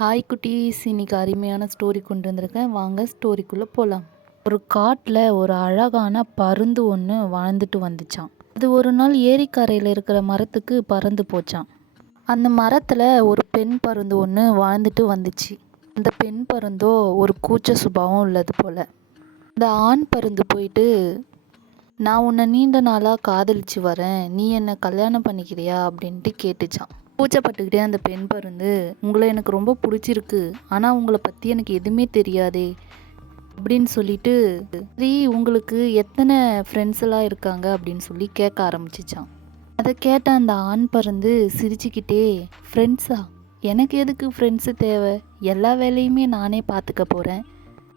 Hi குட்டீஸ். இன்னைக்கு அருமையான ஸ்டோரி கொண்டு வந்திருக்கேன். வாங்க ஸ்டோரிக்குள்ளே போகலாம் ஒரு காட்டில் ஒரு அழகான பருந்து ஒன்று வாழ்ந்துட்டு வந்துச்சான் அது ஒரு நாள் ஏரிக்கரையில் இருக்கிற மரத்துக்கு பறந்து போச்சான் அந்த மரத்தில் ஒரு பெண் பருந்து ஒன்று வாழ்ந்துட்டு வந்துச்சு. அந்த பெண் பருந்தோ ஒரு கூச்ச சுபாவம் உள்ளது போல். இந்த ஆண் பருந்து போயிட்டு நான் உன்னை நீண்ட நாளாக காதலிச்சு வரேன். நீ என்னை கல்யாணம் பண்ணிக்கிறியா? அப்படின்ட்டு கேட்டுச்சான் கூச்சப்பட்டுக்கிட்டே அந்த பெண் பருந்து உங்களை எனக்கு ரொம்ப பிடிச்சிருக்கு ஆனால் உங்களை பற்றி எனக்கு எதுவுமே தெரியாதே அப்படின்னு சொல்லிட்டு சரி உங்களுக்கு எத்தனை ஃப்ரெண்ட்ஸ் எல்லாம் இருக்காங்க? அப்படின்னு சொல்லி கேட்க ஆரம்பிச்சிச்சான். அதை கேட்ட அந்த ஆண் பருந்து சிரிச்சுக்கிட்டே ஃப்ரெண்ட்ஸா எனக்கு எதுக்கு ஃப்ரெண்ட்ஸு தேவை? எல்லா வேலையுமே நானே பார்த்துக்க போகிறேன்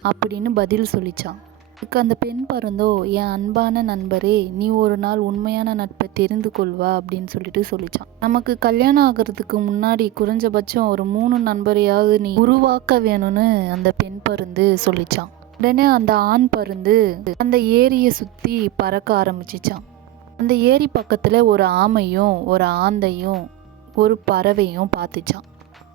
அப்படின்னு பதில் சொல்லிச்சான். அதுக்கு அந்த பெண் பருந்தோ என் அன்பான நண்பரே நீ ஒரு நாள் உண்மையான நட்பை தெரிந்து கொள்வா அப்படின்னு சொல்லிட்டு சொல்லிச்சான். நமக்கு கல்யாணம் ஆகிறதுக்கு முன்னாடி குறைஞ்சபட்சம் ஒரு மூணு நண்பரையாவது நீ உருவாக்க வேணும்னு அந்த பெண் பருந்து சொல்லிச்சான். உடனே அந்த ஆண் பருந்து அந்த ஏரியை சுற்றி பறக்க ஆரம்பிச்சிச்சான். அந்த ஏரி பக்கத்தில் ஒரு ஆமையும் ஒரு ஆந்தையும் ஒரு பறவையும் பார்த்துச்சான்.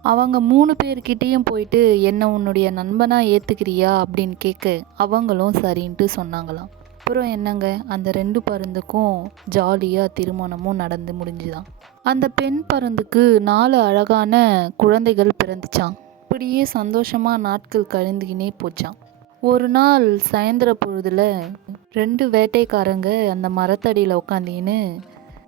அவங்க மூணு பேர்கிட்டேயும் போயிட்டு என்ன உன்னுடைய நண்பனாக ஏற்றுக்கிறியா அப்படின்னு கேட்க அவங்களும் சரின்ட்டு சொன்னாங்களாம். அப்புறம் என்னங்க? அந்த ரெண்டு பருந்துக்கும் ஜாலியாக திருமணமும் நடந்து முடிஞ்சுதான். அந்த பெண் பருந்துக்கு நாலு அழகான குழந்தைகள் பிறந்துச்சான் இப்படியே சந்தோஷமாக நாட்கள் கழிந்துக்கினே போச்சான் ஒரு நாள் சாயந்தர பொழுதுல ரெண்டு வேட்டைக்காரங்க அந்த மரத்தடியில் உட்காந்தின்னு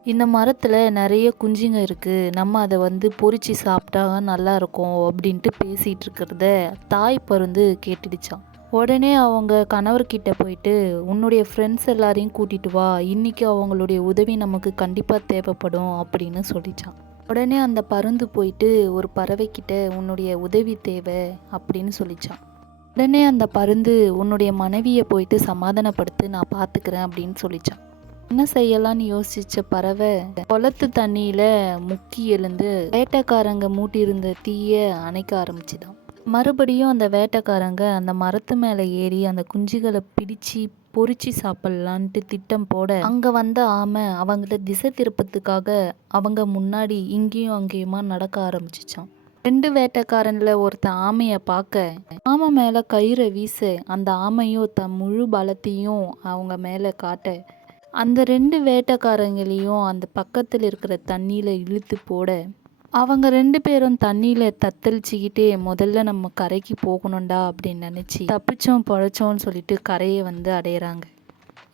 இந்த மரத்தில் நிறைய குஞ்சுங்க இருக்குது நம்ம அதை வந்து பொறிச்சு சாப்பிட்டா நல்லா இருக்கும் அப்படின்ட்டு பேசிகிட்டு இருக்கிறத தாய் பருந்து கேட்டுடுச்சான் உடனே அவங்க கணவர்கிட்ட போயிட்டு உன்னுடைய ஃப்ரெண்ட்ஸ் எல்லாரையும் கூட்டிட்டு வா. இன்னைக்கு அவங்களுடைய உதவி நமக்கு கண்டிப்பாக தேவைப்படும் அப்படின்னு சொல்லிச்சான் உடனே அந்த பருந்து போயிட்டு ஒரு பறவைக்கிட்ட உன்னுடைய உதவி தேவை அப்படின்னு சொல்லிச்சான் உடனே அந்த பருந்து உன்னுடைய மனைவியை போயிட்டு சமாதானப்படுத்து நான் பார்த்துக்கிறேன் அப்படின்னு சொல்லிச்சான் என்ன செய்யலாம்னு யோசிச்ச பறவை குளத்து தண்ணியில முக்கி எழுந்து வேட்டைக்காரங்க மூட்டியிருந்த தீய அணைக்க ஆரம்பிச்சுதான். மறுபடியும் அந்த வேட்டைக்காரங்க அந்த மரத்து மேலே ஏறி அந்த குஞ்சுகளை பிடிச்சு பொறிச்சு சாப்பிட்லான்ட்டு திட்டம் போட அங்கே வந்த ஆமை அவங்கள திசை திருப்பத்துக்காக அவங்க முன்னாடி இங்கேயும் அங்கேயுமா நடக்க ஆரம்பிச்சிச்சான் ரெண்டு வேட்டைக்காரன்ல ஒருத்தன் ஆமையை பார்க்க ஆமை மேலே கயிறை வீச அந்த ஆமையும் தன் முழு பலத்தையும் அவங்க மேலே காட்ட அந்த ரெண்டு வேட்டைக்காரங்களையும் அந்த பக்கத்தில் இருக்கிற தண்ணியில் இழுத்து போட அவங்க ரெண்டு பேரும் தண்ணியில் தத்தளிச்சுக்கிட்டே முதல்ல நம்ம கரைக்கு போகணும்டா அப்படின்னு நினச்சி தப்பிச்சோம் பொழைச்சோன்னு சொல்லிட்டு கரையை வந்து அடையிறாங்க.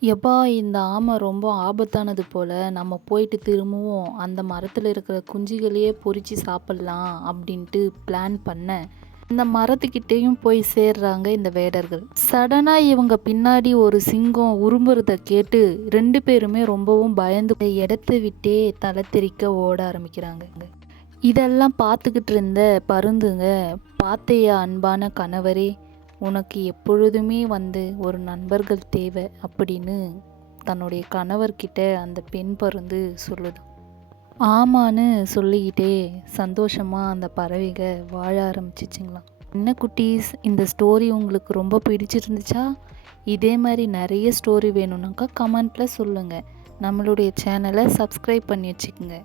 எப்பா இந்த ஆமை ரொம்ப ஆபத்தானது போல் நம்ம போயிட்டு திரும்பவும் அந்த மரத்தில் இருக்கிற குஞ்சுகளையே பொறிச்சு சாப்பிட்லாம் அப்படின்ட்டு பிளான் பண்ண இந்த மரத்துக்கிட்டேயும் போய் சேர்றாங்க இந்த வேடர்கள். சடனாக இவங்க பின்னாடி ஒரு சிங்கம் உருமுறத கேட்டு ரெண்டு பேருமே ரொம்பவும் பயந்து இடத்த விட்டே தளத்திரிக்க ஓட ஆரம்பிக்கிறாங்க. இதெல்லாம் பார்த்துக்கிட்டு இருந்த பருந்துங்க பார்த்தையா அன்பான கணவரே உனக்கு எப்பொழுதுமே வந்து ஒரு நண்பர்கள் தேவை அப்படின்னு தன்னுடைய கணவர்கிட்ட அந்த பெண் பருந்து சொல்லுது. ஆமான்னு சொல்லிக்கிட்டே சந்தோஷமாக அந்த பறவைகள் வாழ ஆரம்பிச்சிச்சிங்களாம். என்ன குட்டீஸ் இந்த ஸ்டோரி உங்களுக்கு ரொம்ப பிடிச்சிருந்துச்சா? இதே மாதிரி நிறைய ஸ்டோரி வேணும்னாக்கா கமெண்ட்டில் சொல்லுங்கள் நம்மளுடைய சேனலை சப்ஸ்கிரைப் பண்ணி வச்சுக்கோங்க.